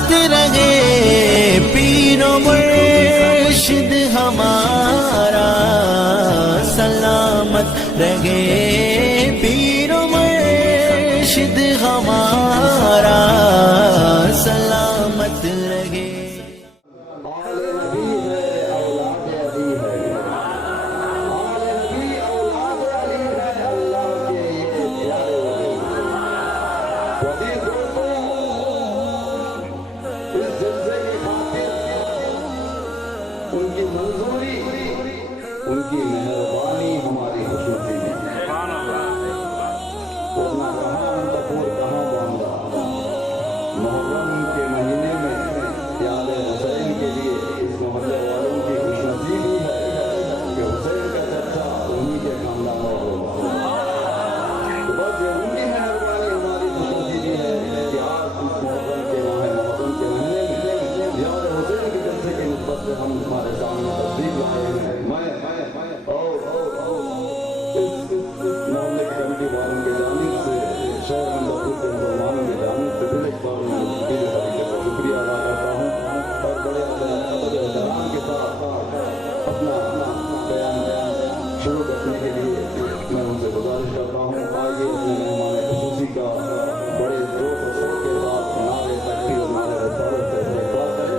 سلامت رہے پیر و مرشد ہمارا، سلامت رہے پیر و مرشد ہمارا، سلامت رہے۔ ان کی منظوری، ان کی مہربانی ہماری خصوصی میں ورنہ کہاں انتپور کہاں باندھا۔ محرم کے مہینے میں یاد حسین کے لیے اس محلے والوں کی خوش نصیبی ہے کہ حسین کا چرچا انہی کے خاندانوں کو تو بس یہ ان کی مہربانی ہماری خصوصی بھی ہے کہ آج اس محرم کے محرم کے مہینے میں یاد حسین کے جلسے کی نسبت سے ہم ہمارے سامنے تصدیق لائے ہیں۔ محلے کی کمیٹی والوں کی جانب سے، شہر اندرپور کے مسلمانوں کی جانب سے دل ایک بار میں دل طریقے سے شکریہ ادا کرتا ہوں اور بڑے احترام کے ساتھ اپنا بیان شروع کرنے کے لیے میں ان سے گزارش کرتا ہوں آگے اپنے مہمان خصوصی کا بڑے جوش و شوق کے ساتھ نعرے تکبیر اور نعرے رسالت سے استقبال کریں۔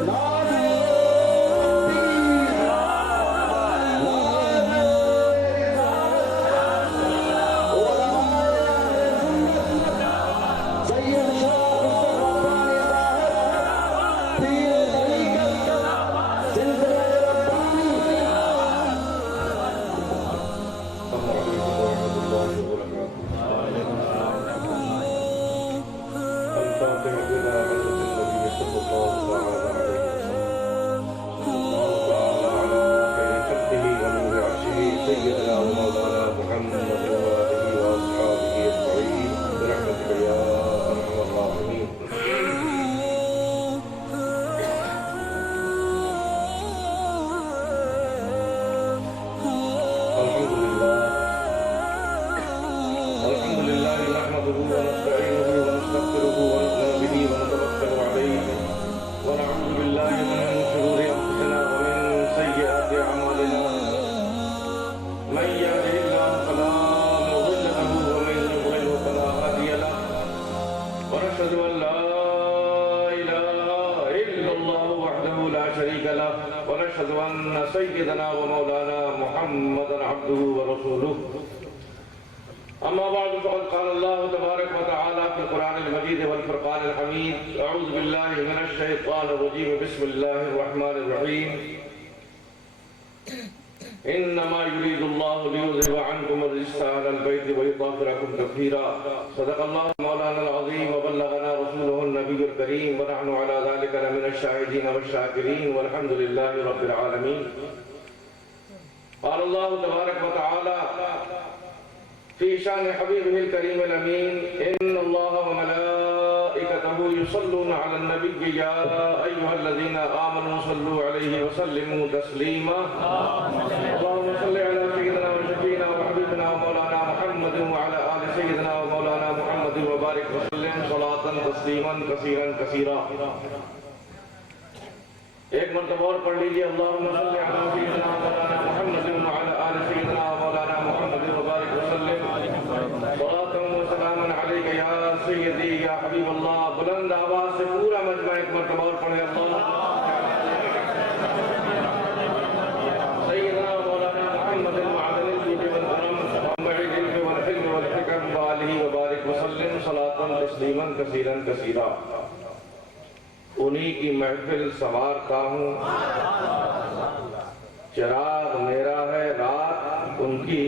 ونشهد أن سيدنا ومولانا محمدا عبده ورسوله أما بعد فقد قال الله تبارك وتعالى في القرآن المجيد والفرقان الحميد أعوذ بالله من الشيطان الرجيم بسم الله الرحمن الرحيم إنما يريد الله ليذهب عنكم الرجس أهل البيت ويطهركم تطهيرا صدق الله مولانا العظيم وبلغنا رسوله النبي الكريم ونحن على ذلك لمن الشاهدين والشاكرين والحمد لله رب العالمين قال الله تبارك وتعالى في شان حبيبه الكريم الأمين إن الله وملائكته يصلون على النبي يا أيها الذين آمنوا صلوا عليه وسلموا تسليما اللهم صل على سيدنا وشفينا وحبيبنا ومولانا محمد وعلى آل سيدنا ومولانا محمد وبارك وسلم صلاة تسليما كثيرا كثيرا ایک مرتبہ اور پڑھ لیجئے اللہم صل علی سیدنا مولانا محمد وعلى آل سیدنا مولانا محمد وبارک وسلم صلاة و سلاما علیک یا سیدی یا حبیب اللہ بلند آواز سے پورا مجمع ایک مرتبہ اور پڑھے اللہ سیدنا مولانا محمد معدن الجود والکرم ومعید العلم والحلم والحکم وآلہ وبارک وسلم صلاة تسلیما کثیرا کثیرا انہی کی محفل سنوارتا ہوں چراغ میرا ہے رات ان کی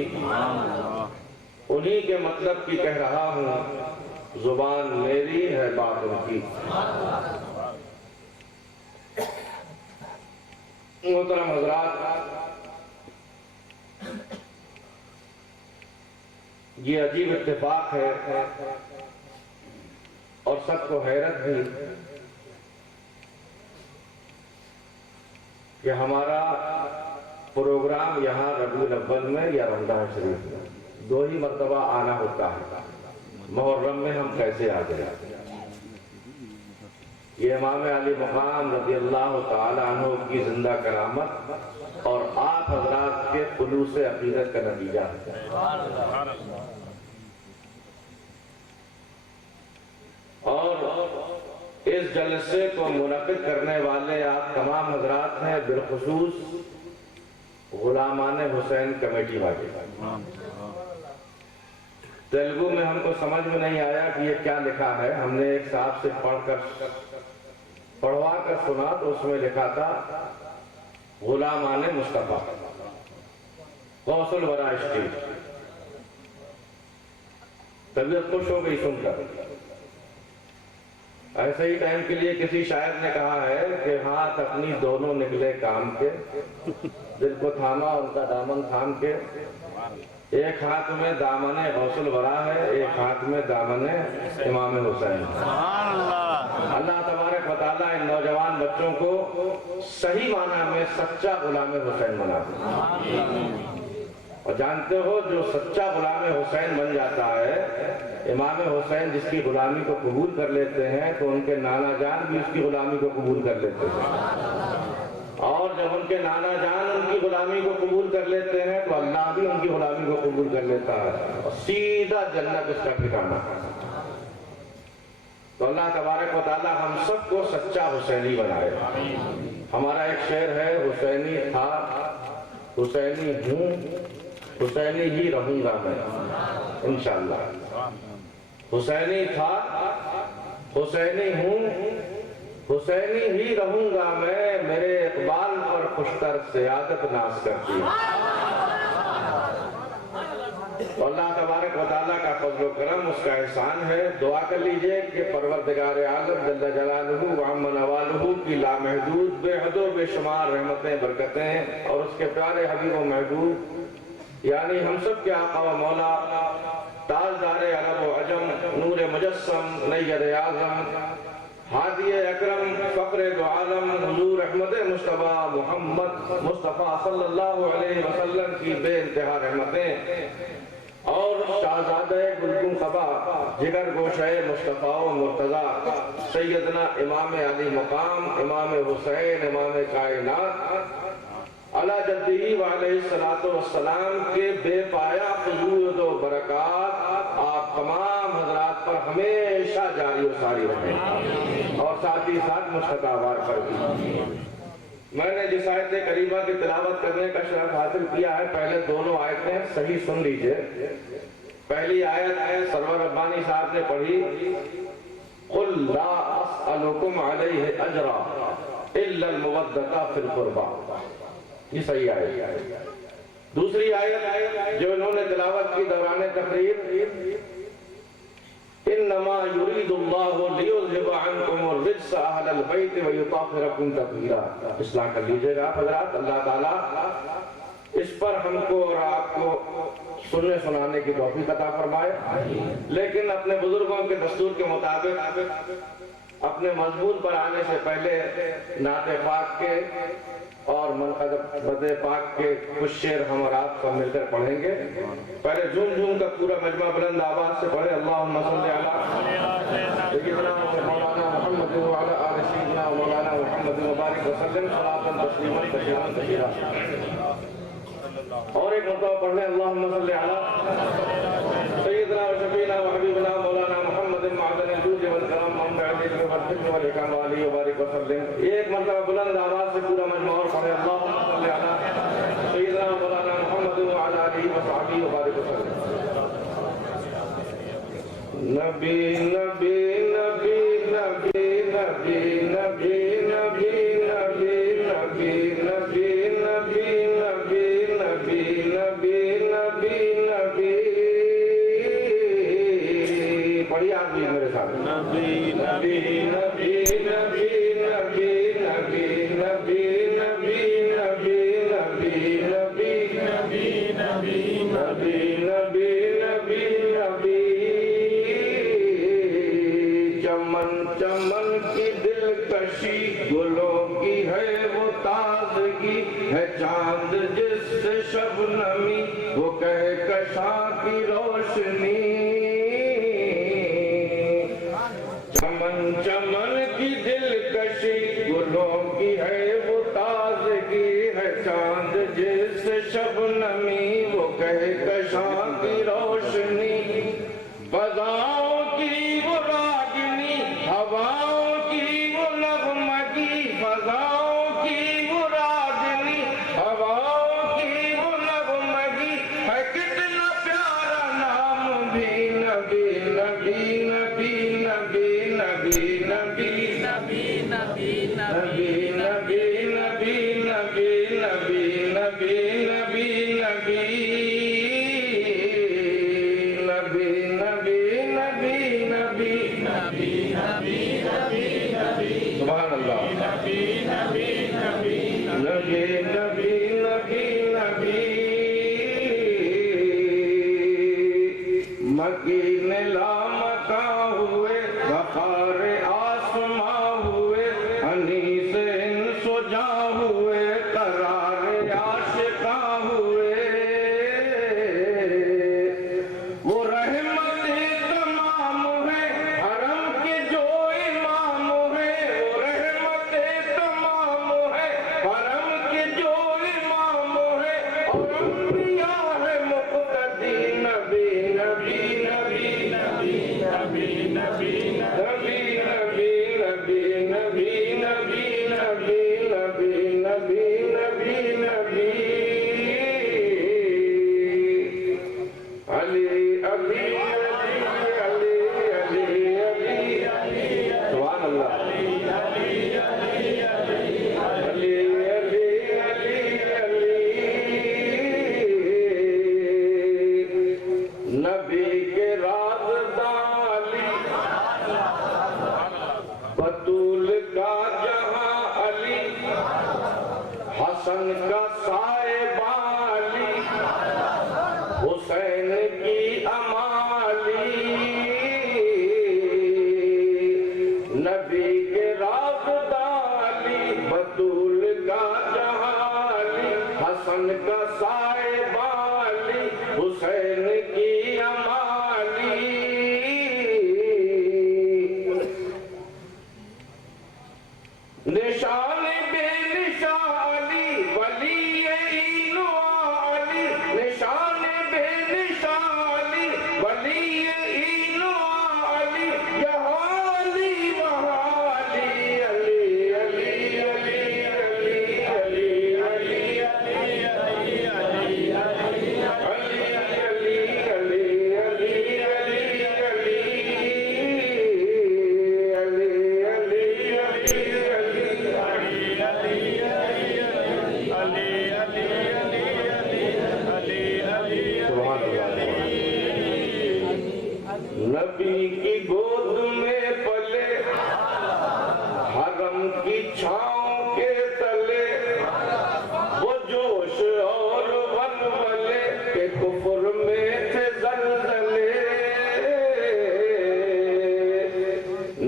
انہی کے مطلب کی کہہ رہا ہوں زبان میری ہے بات ان کی محترم حضرات یہ عجیب اتفاق ہے اور سب کو حیرت بھی کہ ہمارا پروگرام یہاں ربیع الاول میں یا رمضان شریف میں دو ہی مرتبہ آنا ہوتا ہے محرم میں ہم کیسے آ گئے یہ امام علی مقام رضی اللہ تعالی عنہ کی زندہ کرامت اور آپ حضرات کے خلوص عقیدت کا نتیجہ ہے۔ اور اس جلسے کو منعقد کرنے والے آپ تمام حضرات ہیں، بالخصوص غلامان حسین کمیٹی والے۔ تیلگو میں ہم کو سمجھ میں نہیں آیا کہ یہ کیا لکھا ہے، ہم نے ایک صاحب سے پڑھوا کر سنا تو اس میں لکھا تھا غلامان مصطفیٰ غوث الورا اسٹریٹ۔ طبیعت خوش ہو گئی سن کر۔ ایسے ہی ٹائم کے لیے کسی شاعر نے کہا ہے کہ ہاتھ اپنی دونوں نکلے کام کے، دل کو تھاما ان کا دامن تھام کے، ایک ہاتھ میں دامن غوث الورا ہے، ایک ہاتھ میں دامن امام حسین۔ اللہ تبارک و تعالیٰ ان نوجوان بچوں کو صحیح معنی میں سچا غلام حسین بنا دے۔ اور جانتے ہو جو سچا غلام حسین بن جاتا ہے، امام حسین جس کی غلامی کو قبول کر لیتے ہیں تو ان کے نانا جان بھی اس کی غلامی کو قبول کر لیتے ہیں، اور جب ان کے نانا جان ان کی غلامی کو قبول کر لیتے ہیں تو اللہ بھی ان کی غلامی کو قبول کر لیتا ہے، اور سیدھا جنت اس کا ٹھکانہ۔ تو اللہ تبارک و تعالیٰ ہم سب کو سچا حسینی بنائے۔ ہمارا ایک شعر ہے، حسینی تھا حسینی ہوں حسینی ہی رہوں گا میں، انشاءاللہ۔ حسینی تھا حسینی ہوں حسینی ہی رہوں گا میں، میرے اقبال پر خوشتر سیادت ناز کرتی ہے۔ اللہ تبارک و تعالیٰ کا فضل و کرم، اس کا احسان ہے۔ دعا کر لیجئے کہ پروردگار عالم جل جلالہ وعم نوالہ کی لامحدود بے حد و بے شمار رحمتیں برکتیں اور اس کے پیارے حبیب و محبوب یعنی ہم سب کے آقا و مولا تاجدار عرب و عجم، نور مجسم، نید اعظم، ہادی اکرم، فقر دو عالم، حضور احمد مصطفیٰ محمد مصطفیٰ صلی اللہ علیہ وسلم کی بے انتہا رحمتیں اور شہزادہ گلگون قبا، جگر گوشہ مصطفیٰ و مرتضیٰ، سیدنا امام علی مقام، امام حسین، امام کائنات علی جدہ وعلیہ السلام کے بے پایا فضول و برکات آپ تمام حضرات پر ہمیشہ جاری و ساری رہیں اور ساتھ ہی ساتھ مشتاقوار کر دی۔ میں نے جس آیت کریمہ کی تلاوت کرنے کا شرف حاصل کیا ہے، پہلے دونوں آیتیں صحیح سن لیجئے۔ پہلی آیت سرور ربانی صاحب نے پڑھی، قُلْ لَا أَسْأَلُكُمْ عَلَيْهِ أَجْرًا إِلَّا الْمُوَدَّةَ فِي الْقُرْبَى، یہ صحیح آیت۔ دوسری آیت جو انہوں نے تلاوت کی دوران تقریر، انما یرید اللہ لیذھب عنکم الرجس اہل البیت ویطہرکم تطہیرا۔ اصلاح کر لیجئے گا حضرات، اللہ تعالیٰ اس پر ہم کو اور آپ کو سننے سنانے کی توفیق عطا فرمائے، لیکن اپنے بزرگوں کے دستور کے مطابق اپنے مضمون پر آنے سے پہلے نعت پاک کے اور منقبت پاک کے کچھ شعر ہم اور آپ سب مل کر پڑھیں گے۔ پہلے جھوم جھوم کا پورا مجمع بلند آواز سے پڑھے، اللہم صلی علی سیدنا مولانا محمد وعلی آل سیدنا مولانا محمد مبارک وسلم صلاۃ تسلیما کثیرا کثیرا۔ اور ایک مرتبہ پڑھ لیں، اللہم صلی علی سیدنا و شفینا و حبیبنا مولانا محمد معدن الجود والکرام منبع العلم والفقہ والحکم علیہ وبارک وسلم۔ ایک مرتبہ بلند آواز سے پورا مجمع اور پڑھے، اللہم صلی علی سیدنا مولانا محمد وعلی آلہ وصحبہ وبارک وسلم۔ نبی نبی نبی نبی نبی نبی نبی نبی نبی نبی نبی نبی نبی نبی نبی نبی، پڑھیے آپ بھی میرے ساتھ، نبی نبی نبی نبی نبی نبی نبی نبی نبی نبی نبی نبی نبی نبی نبی نبی نبی، چمن چمن کی دلکشی گلوں کی ہے وہ تازگی، ہے چاند جس سے شبنمی وہ کہکشاں کی روشنی، چمن چمن کی دل نبی نبی نبی نبی نبی نبی نبی نبی سبحان اللہ نبی نبی نبی نبی نبی نبی نبی مکین لامکاں ہوئے وقار آسماں ہوئے انیس انس و جاں ہوئے قرار عاشقاں ہوئے وہ رحمت تمام ہے حرم کے جو امام ہے وہ رحمت تمام ہے حرم کے جو امام ہے اور انبیاء ہے مقتدی نبی نبی نبی نبی نبی نبی نبی نبی نبی نبی نبی نبی نبی نبی نبی نبی علی علی علی علی علی علی علی سبحان اللہ علی علی علی علی علی علی علی علی نبی کے رازداں علی بطول کا جہاں علی حسن کا صاحبہ علی حسین کی امالی نبی کے رازداں علی بطول کا جہاں علی حسن کا صاحبہ علی حسین کی امالی نشان بے نشان علی ولی عین و علی نشان بے نشان علی ولی عین و علی یہاں علی وہاں علی علی علی علی علی علی علی علی علی علی علی نبی کی گود میں پلے حرم کی چھاؤں کے تلے وہ جوش اور ولولے کہ کفر میں تھے زلزلے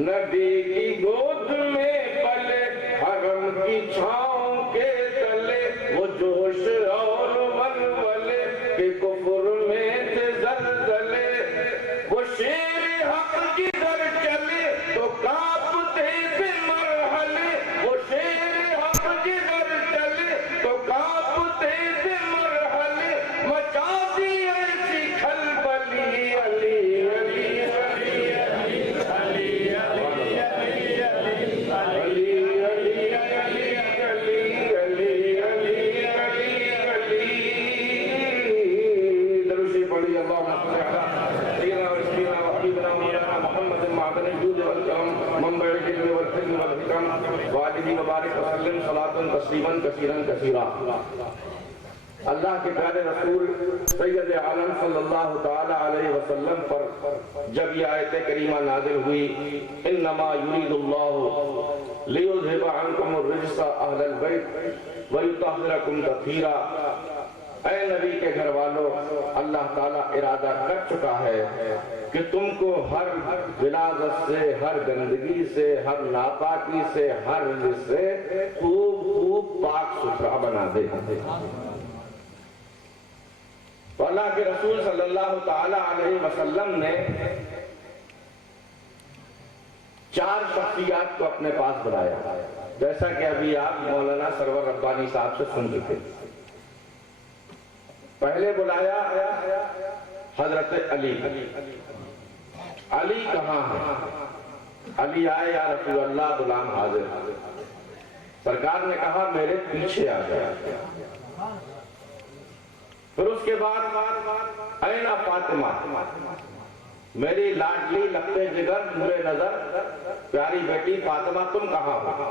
نبی کی گود میں پلے حرم کی چھاؤں کے تلے وہ جوش اور ولولے کہ کفر میں تھے زلزلے وہ شیر حق جدھر چلے تو کانپتے تھے مرحلے وہ شیر حق جدھر چلے تو کانپتے تھے مرحلے مچا دی ایسی کھلبلی علی علی علی علی علی علی علی علی علی علی علی علی علی درود پڑھی اللہم صل علی سیدنا ورسولنا وحبیبنا مولانا محمد معدن الجود والکرم منبع العلم والحکم والحکم وآلہ وبارک وسلم صلاۃ تسلیما کثیرا کثیرا اللہ کے پیارے رسول سید عالم صلی اللہ تعالی علیہ وسلم پر جب یہ آیت کریمہ نازل ہوئی انما یرید اللہ لیذھب عنکم الرجس اہل البیت ویطہرکم تطہیرا اے نبی کے گھر والوں اللہ تعالیٰ ارادہ کر چکا ہے کہ تم کو ہر غلاظت سے ہر گندگی سے ہر ناپاکی سے ہر رجس سے خوب خوب پاک ستھرا بنا دے تو اللہ کے رسول صلی اللہ تعالی علیہ وسلم نے 4 شخصیات کو اپنے پاس بلایا جیسا کہ ابھی آپ مولانا سرور ربانی صاحب سے سن چکے پہلے بلایا حضرت علی علی کہاں ہے علی آئے یا رسول اللہ غلام حاضر سرکار نے کہا میرے پیچھے آ گیا پھر اس کے بعد اینا فاطمہ میری لاڈلی لگتے جگر نورے نظر پیاری بیٹی فاطمہ تم کہاں ہو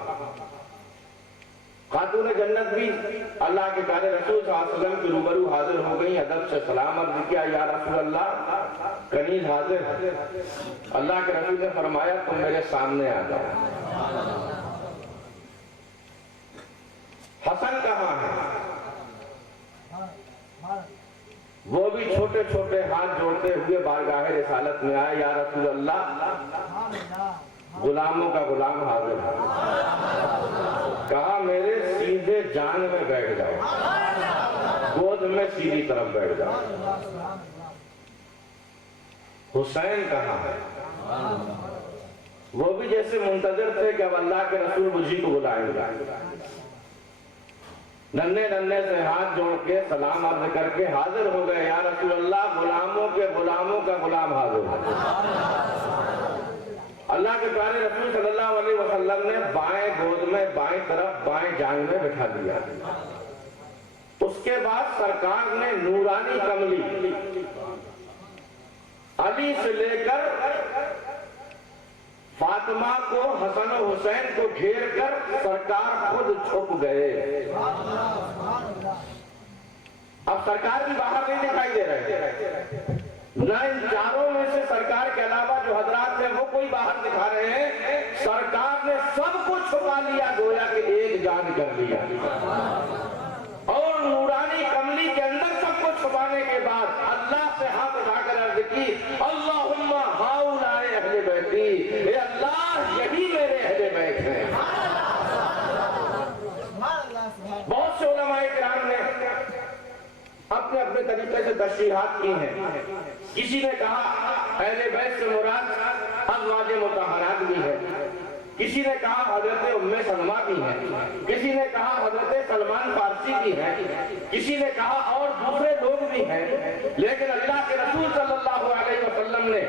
خاتون جنت بھی اللہ کے پیارے رسول صلی اللہ علیہ وسلم کے روبرو حاضر ہو گئی، ادب سے سلام عرض کیا، یا رسول اللہ کنیز حاضر ہے۔ اللہ کے رسول نے فرمایا تم میرے سامنے آ جاؤ۔ حسن کہاں ہے؟ وہ بھی چھوٹے چھوٹے ہاتھ جوڑتے ہوئے بارگاہ رسالت میں آئے، یا رسول اللہ غلاموں کا غلام حاضر ہے۔ کہا میرے سیدھے جان میں بیٹھ جاؤ، گود میں سیدھی طرف بیٹھ جاؤ۔ حسین کہاں ہے؟ وہ بھی جیسے منتظر تھے کہ اب اللہ کے رسول مجھے کو بلائیں گے، ننھے ننھے سے ہاتھ جوڑ کے سلام عرض کر کے حاضر ہو گئے، یا رسول اللہ غلاموں کے غلاموں کا غلام حاضر ہے۔ اللہ کے پیارے رسول صلی اللہ علیہ وسلم نے بائیں گود میں بائیں طرف بائیں جانب میں بٹھا دیا۔ اس کے بعد سرکار نے نورانی کملی علی سے لے کر فاطمہ کو، حسن و حسین کو گھیر کر سرکار خود چھپ گئے۔ اب سرکار بھی باہر نہیں دکھائی دے رہے، نہ ان چاروں میں سے سرکار کے علاوہ جو حضرات ہیں وہ کوئی باہر دکھا رہے ہیں۔ سرکار نے سب کو چھپا لیا، گویا کہ ایک جان کر لیا، اور نورانی کملی کے اندر سب کو چھپانے کے بعد اللہ سے ہاتھ اٹھا کر عرض کی، اللہم ہؤلاء اہل بیتی، اے اللہ یہی میرے اہل بیت ہیں۔ بہت سے علماء کرام نے اپنے اپنے طریقے سے تشریحات کی ہیں۔ کسی نے کہا اہل بیت سے مراد ازواج مطہرات بھی ہے، کسی نے کہا حضرت ام سلمہ بھی ہے، کسی نے کہا حضرت سلمان فارسی بھی ہے، کسی نے کہا اور دوسرے لوگ بھی ہیں، لیکن اللہ کے رسول صلی اللہ علیہ وسلم نے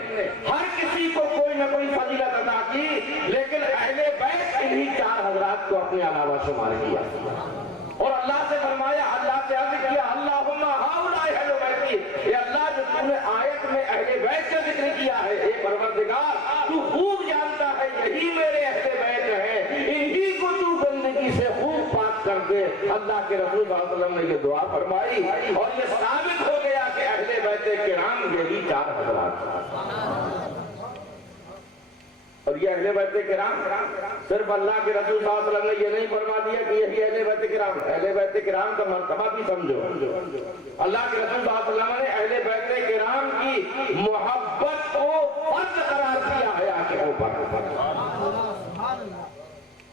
ہر کسی کو کوئی نہ کوئی فضیلت عطا کی، لیکن اہل بیت انہی چار حضرات کو اپنے علاوہ شمار کیا، اور اللہ سے فرمایا، اللہ سے عرض کیا، اللہم ہؤلاء اہل بیتی، اے اللہ جو تم نے آیت میں اہل بیت کا ذکر کیا ہے، اے پروردگار تو خوب جانتا ہے یہی میرے اہل بیت ہیں، انہی کو تو گندگی سے خوب پاک کر دے۔ اللہ کے رسول صلی اللہ علیہ وسلم نے یہ دعا فرمائی، اور یہ ثابت ہو گیا کہ اہل بیت کرام یہی چار حضرات۔ اور یہ اہل بیت کرام صرف اللہ کے رسول صلی اللہ علیہ وسلم نے یہ نہیں فرما دیا کہ یہی اہل بیت کرام، اہل بیت کرام کا مرتبہ بھی سمجھو۔ اللہ کے رسول صلی اللہ علیہ وسلم نے اہل بیت کرام کی محبت کو فرض قرار دیا ہے آن کے اوپر۔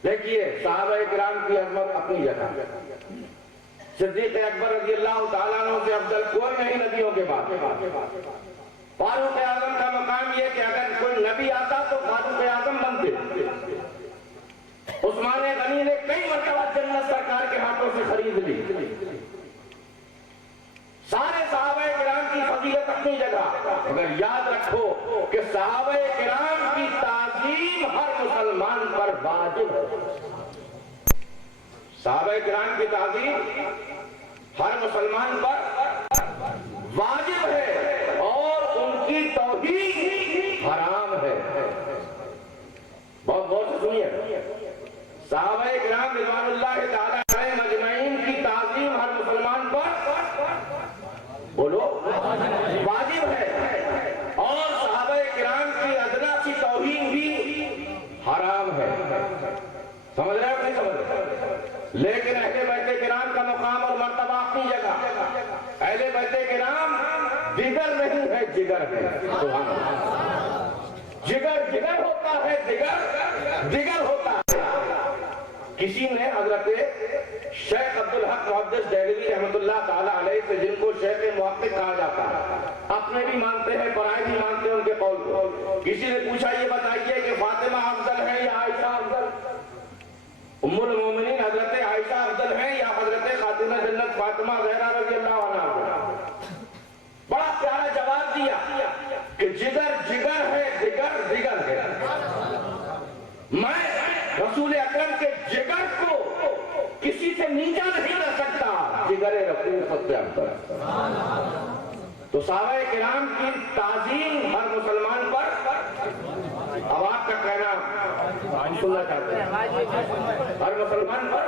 دیکھیے صحابہ کرام کی عظمت اپنی جگہ، صدیق اکبر رضی اللہ تعالیٰ عنہ سے افضل کوئی نہیں نبیوں کے بعد۔ فاروق اعظم کا مقام یہ کہ اگر کوئی نبی آتا تو فاروق اعظم بنتے۔ عثمان غنی نے کئی مرتبہ جنت سرکار کے ہاتھوں سے خرید لی۔ سارے صحابہ کرام کی فضیلت اپنی جگہ، مگر یاد رکھو کہ صحابہ کرام کی تعظیم ہر مسلمان پر واجب ہے۔ صحابہ کرام کی تعظیم ہر مسلمان پر واجب ہے، اور ان کی توہین حرام ہے۔ بہت بہت سے سنیے، صحابہ کرام رضوان اللہ تعالی علیہم اجمعین کی تعظیم ہر مسلمان پر بولو واجب ہے، اور صحابہ کرام کی ادنا سی توہین بھی حرام ہے۔ سمجھ رہے ہیں نہیں سمجھ رہے؟ لیکن اہل بیت کرام کا مقام اور مرتبہ اپنی جگہ۔ اہل بیت کرام جگر نہیں ہے، جگر ہے۔ سبحان اللہ، جگر جگر ہوتا ہے، جگر جگر ہوتا ہے۔ کسی نے حضرت شیخ عبدالحق محدث دہلوی رحمۃ اللہ تعالی علیہ سے، جن کو شیخ محقق کہا جاتا ہے، اپنے بھی مانتے ہیں پرائے بھی مانتے ہیں ان کے قول کو، کسی نے پوچھا یہ بتائیے کہ فاطمہ افضل ہے یا عائشہ افضل؟ ام المومنین حضرت عائشہ افضل ہیں یا حضرت خاتمہ جنت فاطمہ زہرا رضی اللہ عنہا؟ بڑا پیارا جواب دیا کہ جگر جگر ہے، جگر جگر ہے۔ میں رسول اکرم کے جگر کو کسی سے نیچا نہیں کر سکتا، جگر رسول سب سے افضل۔ تو صحابہ کرام کی تعظیم ہر مسلمان پر، اب آپ کا کہنا ہم سننا چاہتے ہیں ہر مسلمان پر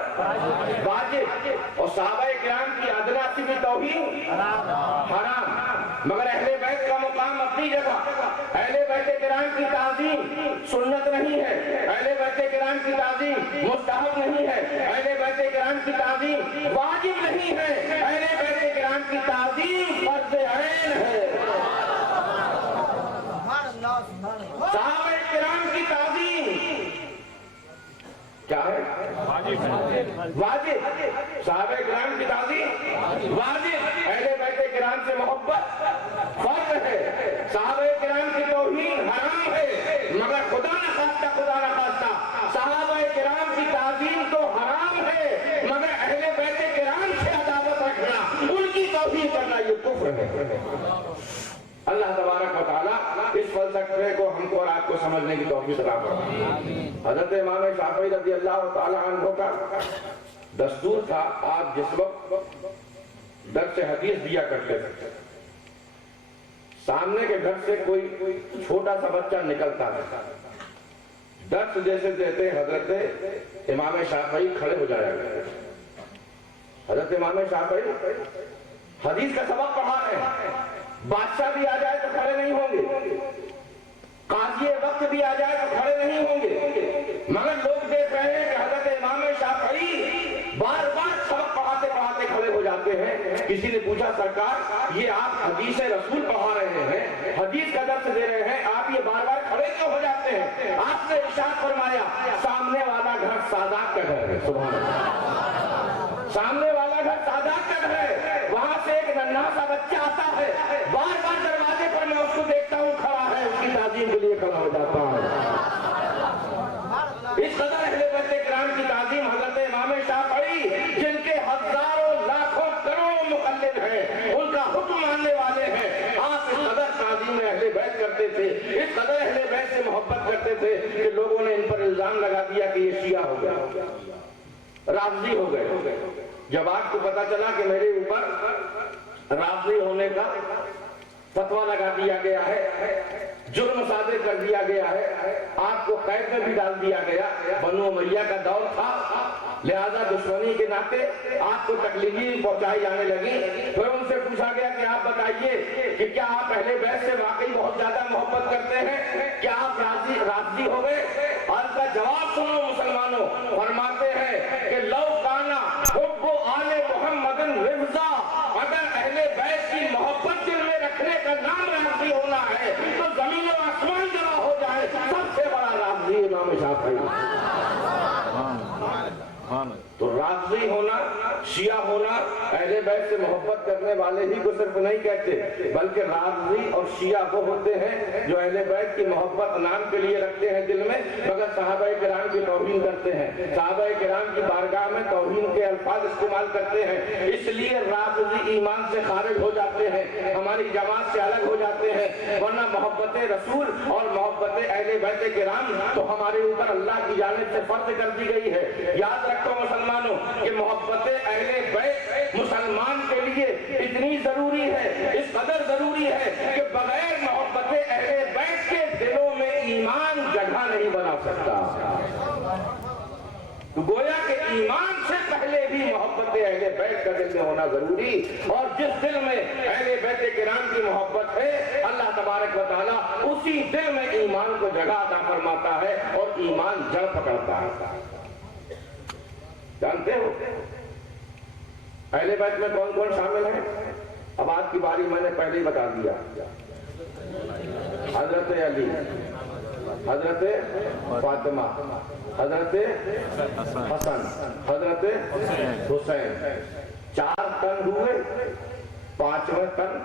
واجب، اور صحابہ کرام کی ادنا سی بھی توہین حرام، مگر اہل بیت کا مقام اپنی جگہ، اہل بیت کرام کی تعظیم سنت نہیں ہے، اہل بیت کرام کی تعظیم مستحب نہیں ہے، اہل بیت کرام کی تعظیم واجب نہیں ہے، اہل بیت کرام کی تعظیم فرض عین ہے۔ صحابہ کرام کی تعظیم کیا ہے؟ واجب۔ صحابہ کرام کی تعظیم واجب، اہل بیت کرام سے محبت فرض ہے، صحابہ کرام کی توہین حرام ہے، مگر خدا نہ خواستہ صحابہ کرام کی تعظیم تو حرام ہے، مگر اہل بیت کرام سے عداوت رکھنا، ان کی توہین کرنا یہ کفر ہے۔ اللہ تبارک و تعالیٰ اس فلسفے کو ہم کو اور آپ کو سمجھنے کی توفیق عطا فرمائے۔ حضرت امام شافعی رضی اللہ تعالیٰ عنہ کا دستور تھا، آپ جس وقت درس حدیث دیا کرتے تھے، سامنے کے گھر سے کوئی چھوٹا سا بچہ نکلتا تھا، درس جیسے دیتے حضرت امام شافعی کھڑے ہو جایا کرتے۔ حضرت امام شافعی حدیث کا سبق پڑھا رہے ہیں، بادشاہ بھی آ جائے تو کھڑے نہیں ہوں گے، قاضی وقت بھی آ جائے تو کھڑے نہیں ہوں گے، مگر لوگ دیکھ رہے ہیں کہ حضرت امام شافعی بار بار سبق پڑھاتے پڑھاتے کھڑے ہو جاتے ہیں۔ کسی نے پوچھا سرکار یہ آپ حدیث رسول پڑھا رہے ہیں، حدیث کا درس دے رہے ہیں، آپ یہ بار بار کھڑے کیوں ہو جاتے ہیں؟ آپ نے ارشاد فرمایا سامنے والا گھر سادات کا گھر ہے۔ سبحان اللہ، سامنے والا گھر سادات کا گھر ہے، وہاں سے ایک ننھا سا بچہ آتا ہے، بار بار دروازے پر میں اس کو دیکھتا ہوں کھڑا ہے، اس کی تعظیم کے لیے کھڑا ہو جاتا ہوں۔ اس قدر اہل بیت کرام کی تعظیم حضرت امام شافعی جن کے ہزاروں لاکھوں کروڑوں مقلد ہیں، ان کا حکم ماننے والے ہیں، آپ اس قدر تعظیم اہل بیت کرتے تھے، اس قدر اہل بیت سے محبت کرتے تھے کہ لوگوں نے ان پر الزام لگا دیا کہ یہ شیعہ ہو گیا، رافضی ہو گئے۔ جب آپ کو پتا چلا کہ میرے اوپر رافضی ہونے کا فتویٰ لگا دیا گیا ہے، جرم صادر کر دیا گیا ہے، آپ کو قید میں بھی ڈال دیا گیا، بنو امیہ کا دور تھا، لہذا دشمنی کے ناطے آپ کو تکلیفیں پہنچائی جانے لگی۔ پھر ان سے پوچھا گیا کہ آپ بتائیے کہ کیا آپ اہل بیت سے واقعی بہت زیادہ محبت کرتے ہیں، کیا آپ راضی ہو گئے؟ اور کا جواب سنو مسلمانوں، فرماتے ہیں کہ لو کانا حب آل محمد رضا، اگر اہل بیت کی محبت دل میں رکھنے کا نام راضی ہونا ہے تو زمین و آسمان جمع ہو جائے، سب سے بڑا راضی امام شافعی۔ تو راضی ہونا، شیعہ ہونا، اہل بیت سے محبت کرنے والے ہی کو صرف نہیں کہتے، بلکہ راضی اور شیعہ وہ ہوتے ہیں جو اہل بیت کی محبت نام کے لیے رکھتے ہیں دل میں، مگر صحابہ کرام کی توہین کرتے ہیں، صحابہ کرام کی بارگاہ میں توہین کے الفاظ استعمال کرتے ہیں، اس لیے راضی ایمان سے خارج ہو جاتے ہیں، ہماری جماعت سے الگ ہو جاتے ہیں، ورنہ محبت رسول اور محبت اہل بیت کرام تو ہمارے اوپر اللہ کی جانب سے فرض کر دی گئی ہے۔ یاد رکھو مسلمانوں کہ محبت اہل بیت مسلمان کے لیے اتنی ضروری ہے، اس قدر ضروری ہے کہ بغیر محبت اہل بیت کے دلوں میں ایمان جگہ نہیں بنا سکتا۔ گویا کہ ایمان سے پہلے بھی محبت اہل بیت کا دل میں ہونا ضروری، اور جس دل میں اہل بیت کرام کی محبت ہے اللہ تبارک و تعالیٰ اسی دل میں ایمان کو جگہ عطا فرماتا ہے اور ایمان جڑ پکڑتا ہے۔ جانتے ہو اہل بیت میں کون کون شامل ہیں؟ اب آپ کی باری میں نے پہلے ہی بتا دیا، حضرت علی، حضرت فاطمہ، حضرت حسن، حضرت حسین، 4 تن ہوئے، 5واں تن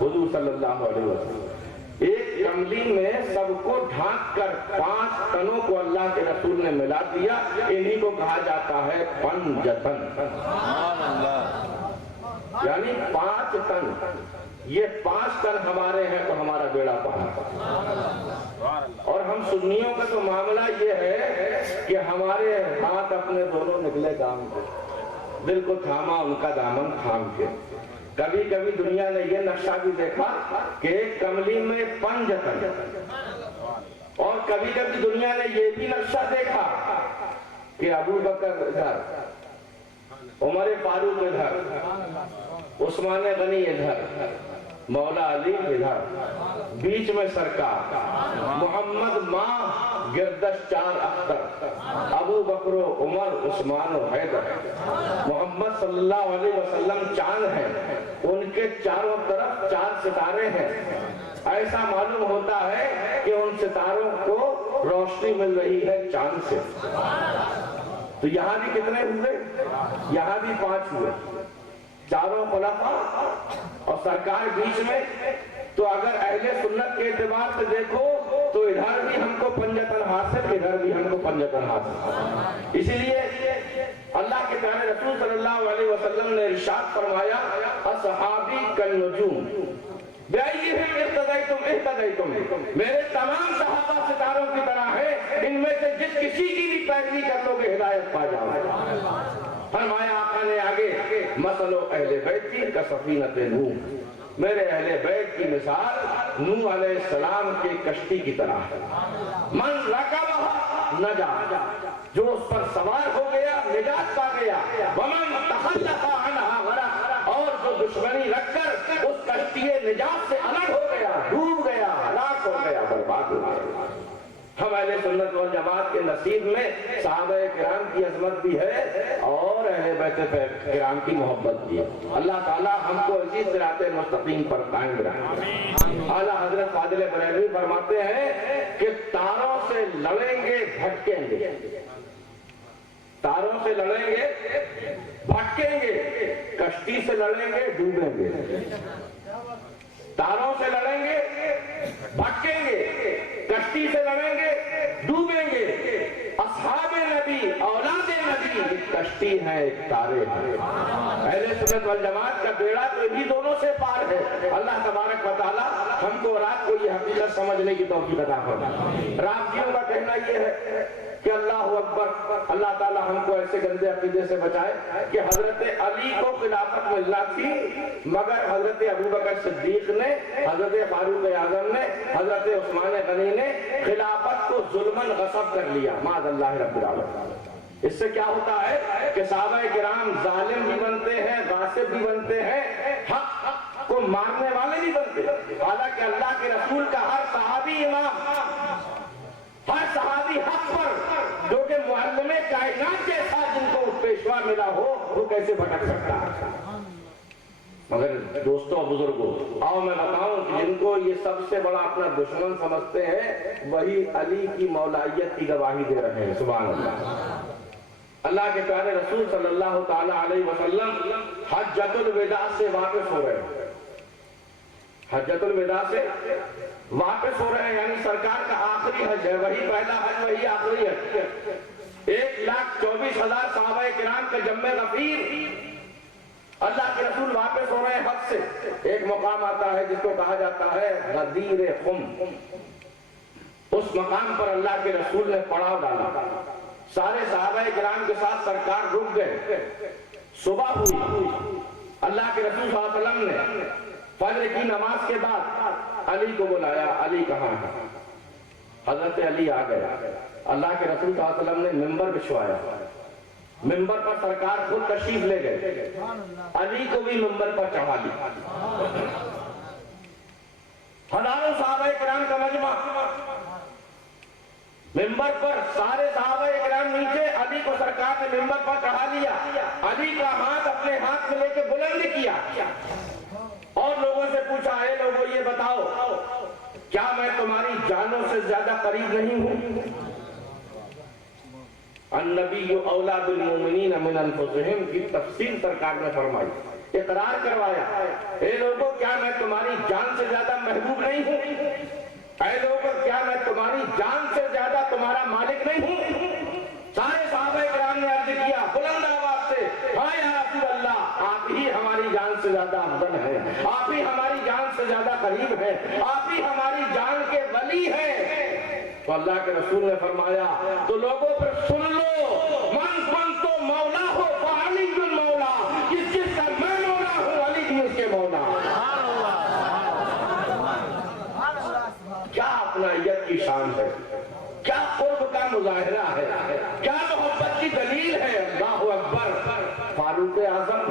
حضور صلی اللہ علیہ وسلم۔ ایک کملی میں سب کو ڈھانک کر 5 تنوں کو اللہ کے رسول نے ملا دیا، انہی کو کہا جاتا ہے پنجتن، یعنی 5 تن۔ یہ 5 تن ہمارے ہیں تو ہمارا بیڑا پار۔ اور ہم سنیوں کا تو معاملہ یہ ہے کہ ہمارے ہاتھ اپنے دونوں نکلے کام کے، دل کو تھاما ان کا دامن تھام کے۔ کبھی کبھی دنیا نے یہ نقشہ بھی دیکھا کہ ایک کملی میں 5 تن اور کبھی کبھی دنیا نے یہ بھی نقشہ دیکھا کہ ابو بکر ادھر، عمر فاروق ادھر، عثمان غنی ادھر، مولا علی ادھر، بیچ میں سرکار، محمد ماں گردش چار اختر، ابو بکر و عمر عثمان و حیدر، محمد صلی اللہ علیہ وسلم چاند ہیں، ان کے چاروں طرف چار ستارے ہیں۔ ایسا معلوم ہوتا ہے کہ ان ستاروں کو روشنی مل رہی ہے چاند سے۔ تو یہاں بھی کتنے ہوئے؟ یہاں بھی 5 ہوئے، چاروں خلفاء اور سرکار بیچ میں۔ تو اگر اہل سنت کے اعتبار سے دیکھو تو ادھر بھی ہم کو پنجتن حاصل، ادھر بھی ہم کو پنجتن حاصل۔ اسی لیے اللہ کے پیارے رسول صلی اللہ علیہ وسلم نے ارشاد فرمایا اصحابی کالنجوم بأیہم اقتدیتم اہتدیتم، میرے تمام صحابہ ستاروں کی طرح ہیں، ان میں سے جس کسی کی بھی پیروی کر لو گے ہدایت پا جاؤ گے۔ فرمایا آقا نے آگے مثل اہل بیتی کسفینۃ نوح، میرے اہل بیت کی مثال نوح علیہ السلام کی کشتی کی طرح ہے۔ من رکبہ نجا، جو اس پر سوار ہو گیا نجات پا گیا، ومن تخلف عنہا غرق، اور جو دشمنی رکھ کر اس کشتی نجات سے الگ ہو گیا، ڈوب گیا، ہلاک ہو گیا، برباد ہو گیا۔ ہم اہل سنت والجماعت کے نصیب میں صحابہ کرام کی عظمت بھی ہے اور اہل بیت کرام کی محبت بھی ہے۔ اللہ تعالی ہم کو اسی صراط مستقیم پر قائم رکھے۔ اعلیٰ حضرت فاضل بریلوی فرماتے ہیں کہ تاروں سے لڑیں گے بھٹکیں گے، تاروں سے لڑیں گے بھٹکیں گے، کشتی سے لڑیں گے ڈوبیں گے۔ تاروں سے لڑیں گے بھٹکیں گے، کشتی سے لڑیں گے ڈوبیں گے۔ اصحاب نبی اولاد نبی ایک کشتی ہے ایک تارے ہیں۔ اہل سنت والجماعت کا بیڑا تو انہی دونوں سے پار ہے۔ اللہ تبارک و تعالی ہم کو رات کو یہ حقیقت سمجھنے کی توفیق عطا فرمائے۔ رافضیوں کا کہنا یہ ہے کہ اللہ اکبر، اللہ تعالی ہم کو ایسے گندے عقیدے سے بچائے کہ حضرت علی کو خلافت ملنا تھی مگر حضرت ابوبکر صدیق نے، حضرت فاروق اعظم نے، حضرت عثمان غنی نے خلافت کو ظلماً غصب کر لیا، معاذ اللہ رب العالمین۔ اس سے کیا ہوتا ہے کہ صحابہ کرام ظالم بھی بنتے ہیں، غاصب بھی بنتے ہیں، حق کو مارنے والے بھی بنتے ہیں۔ حالانکہ اللہ کے رسول کا ہر صحابی امام، ہر صحابی حق پر، جو کہ معلم کائنات جیسا جن کو پیشوا ملا ہو، وہ کیسے بھٹک سکتا ہے؟ مگر دوستوں بزرگوں، آؤ میں بتاؤں کہ جن کو یہ سب سے بڑا اپنا دشمن سمجھتے ہیں وہی علی کی مولائیت کی گواہی دے رہے ہیں۔ سبحان اللہ۔ اللہ کے پیارے رسول صلی اللہ تعالی علیہ وسلم حجۃ الوداع سے واپس ہو رہے ہیں، حجۃ الوداع سے واپس ہو رہے ہیں، یعنی سرکار کا آخری حج ہے، وہی پہلا حج وہی آخری حج۔ 1,24,000 صحابہ کرام کے جمع غفیر، اللہ کے رسول واپس ہو رہے ہیں حج سے۔ ایک مقام آتا ہے جس کو کہا جاتا ہے غدیر خم، اس مقام پر اللہ کے رسول نے پڑاؤ ڈالا، سارے صحابہ کرام کے ساتھ سرکار رک گئے۔ صبح ہوئی، اللہ کے رسول صلی اللہ علیہ وسلم نے فجر کی نماز کے بعد علی کو بلایا، علی کہاں ہے؟ حضرت علی آ گیا، اللہ کے رسول صلی اللہ علیہ وسلم نے ممبر بچھوایا، ممبر پر سرکار خود تشریف لے گئے، علی کو بھی ممبر پر چڑھا لیا۔ ہزاروں صحابہ کرام کا مجمع ممبر پر، سارے صحابہ کرام نیچے، علی کو سرکار نے ممبر پر چڑھا لیا، علی کا ہاتھ اپنے ہاتھ میں لے کے بلند کیا اور لوگوں سے پوچھا، اے لوگوں یہ بتاؤ کیا میں تمہاری جانوں سے زیادہ قریب نہیں ہوں؟ النبی اولا بالمؤمنین من انفسہم کی تفسیر سرکار نے فرمائی، اقرار کروایا، اے لوگوں کیا میں تمہاری جان سے زیادہ محبوب نہیں ہوں؟ اے لوگوں کیا میں تمہاری جان سے زیادہ تمہارا مالک نہیں ہوں؟ سارے صحابہ کرام نے عرض کیا بلند آواز سے، ہاں یا رسول اللہ، آپ ہی ہماری جان سے زیادہ افضل ہیں، آپ ہی ہماری جان سے زیادہ قریب ہیں، آپ ہی ہماری جان کے ولی ہیں۔ تو اللہ کے رسول نے فرمایا تو لوگوں پر سن لو، من کنت مولا ہو فعلی المولا، جس کا میں مولا ہوں علی بھی اس کے مولا۔ کیا اپنائیت کی شان ہے، کیا قرب کا مظاہرہ ہے، کیا محبت کی دلیل ہے. اللہ اکبر. فاروق اعظم،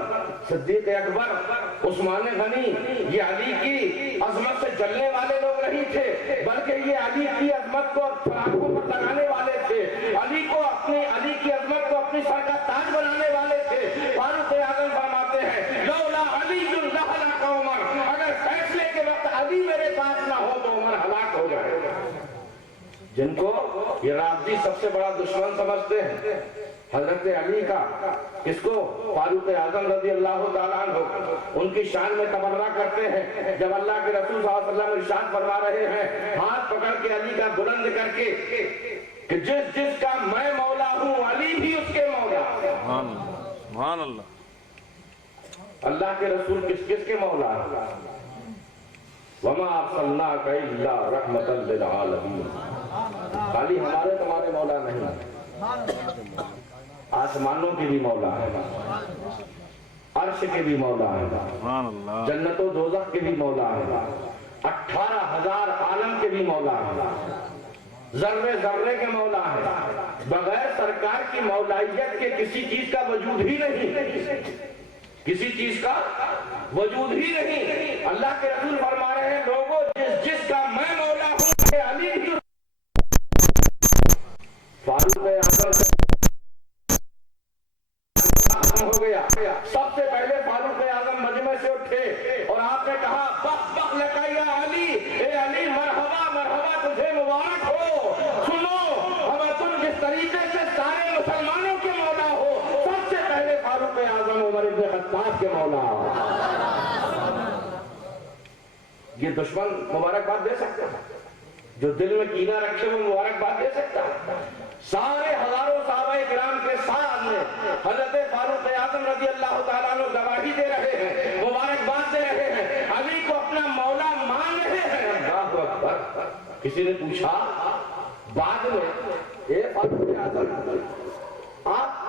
صدیق اکبر، عثمان غنی، یہ علی کی عظمت سے جلنے والے لوگ نہیں تھے، بلکہ یہ علی کی عظمت کو آنکھوں پر لگانے والے تھے، علی کی عظمت کو اپنی سر کا تاج بنانے والے تھے. فاروق اعظم فرماتے ہیں لولا علی لہلک عمر، اگر فیصلے کے وقت علی میرے پاس نہ ہو تو عمر ہلاک ہو جائے. جن کو یہ رافضی سب سے بڑا دشمن سمجھتے ہیں حضرت علی کا، کس کو؟ فاروق اعظم رضی اللہ تعالیٰ عنہ، ان کی شان میں تبرہ کرتے ہیں. جب اللہ کے رسول صلی اللہ علیہ وسلم ارشاد فرما رہے ہیں ہاتھ پکڑ کے علی کا بلند کر کے کہ جس کا میں مولا ہوں علی بھی اس کے مولا. سبحان اللہ. اللہ کے رسول کس کے مولا ہے؟ وما ارسلناک الا رحمۃ للعالمین. خالی ہمارے تمہارے مولا نہیں، آسمانوں کی بھی مولا ہے، عرش کے بھی مولا ہے، سبحان اللہ. جنت و دوزخ کے بھی مولا ہے، 18,000 عالم کے بھی مولا ہے، ذرے ذرے کے مولا ہے. بغیر سرکار کی مولائیت کے کسی چیز کا وجود ہی نہیں، کسی چیز کا وجود ہی نہیں. اللہ کے رسول فرما رہے ہیں لوگوں جس کا میں مولا ہوں علی بھی. فاروق اعظم ہو گیا. سب سے پہلے فاروق اعظم مجمع سے اٹھے اور آپ نے کہا بخ بخ لکا یا علی، اے علی مرحبا مرحبا تجھے مبارک ہو. سنو ہم تم جس طریقے سے سارے مسلمانوں کے مولا ہو، سب سے پہلے فاروق اعظم عمر بن خطاب کے مولا. یہ دشمن مبارکباد دے سکتا ہے؟ جو دل میں کینہ رکھے وہ مبارکباد دے سکتا ہے؟ سارے ہزاروں صحابہ کرام کے سامنے حضرت فاروق اعظم رضی اللہ تعالیٰ عنہ گواہی دے رہے ہیں، مبارکباد دے رہے ہیں، علی کو اپنا مولا مان رہے ہیں. اللہ اکبر. کسی نے پوچھا بعد میں، اے فاروق اعظم آپ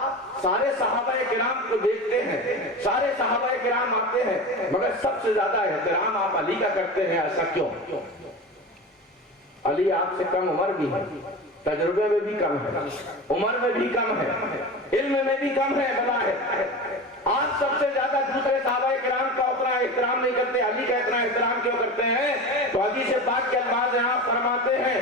سارے صحابہ کرام کو دیکھتے ہیں، سارے صحابہ کرام آتے ہیں، مگر سب سے زیادہ احترام آپ علی کا کرتے ہیں، ایسا کیوں؟ علی آپ سے کم عمر بھی ہے، تجربے میں بھی کم ہے، عمر میں بھی کم ہے، علم میں بھی کم ہے. بلا ہے آپ سب سے زیادہ دوسرے صحابہ کرام کا اتنا احترام نہیں کرتے، علی کا اتنا احترام کیوں کرتے ہیں؟ تو حدیث پاک کے الفاظ ہیں، آپ فرماتے ہیں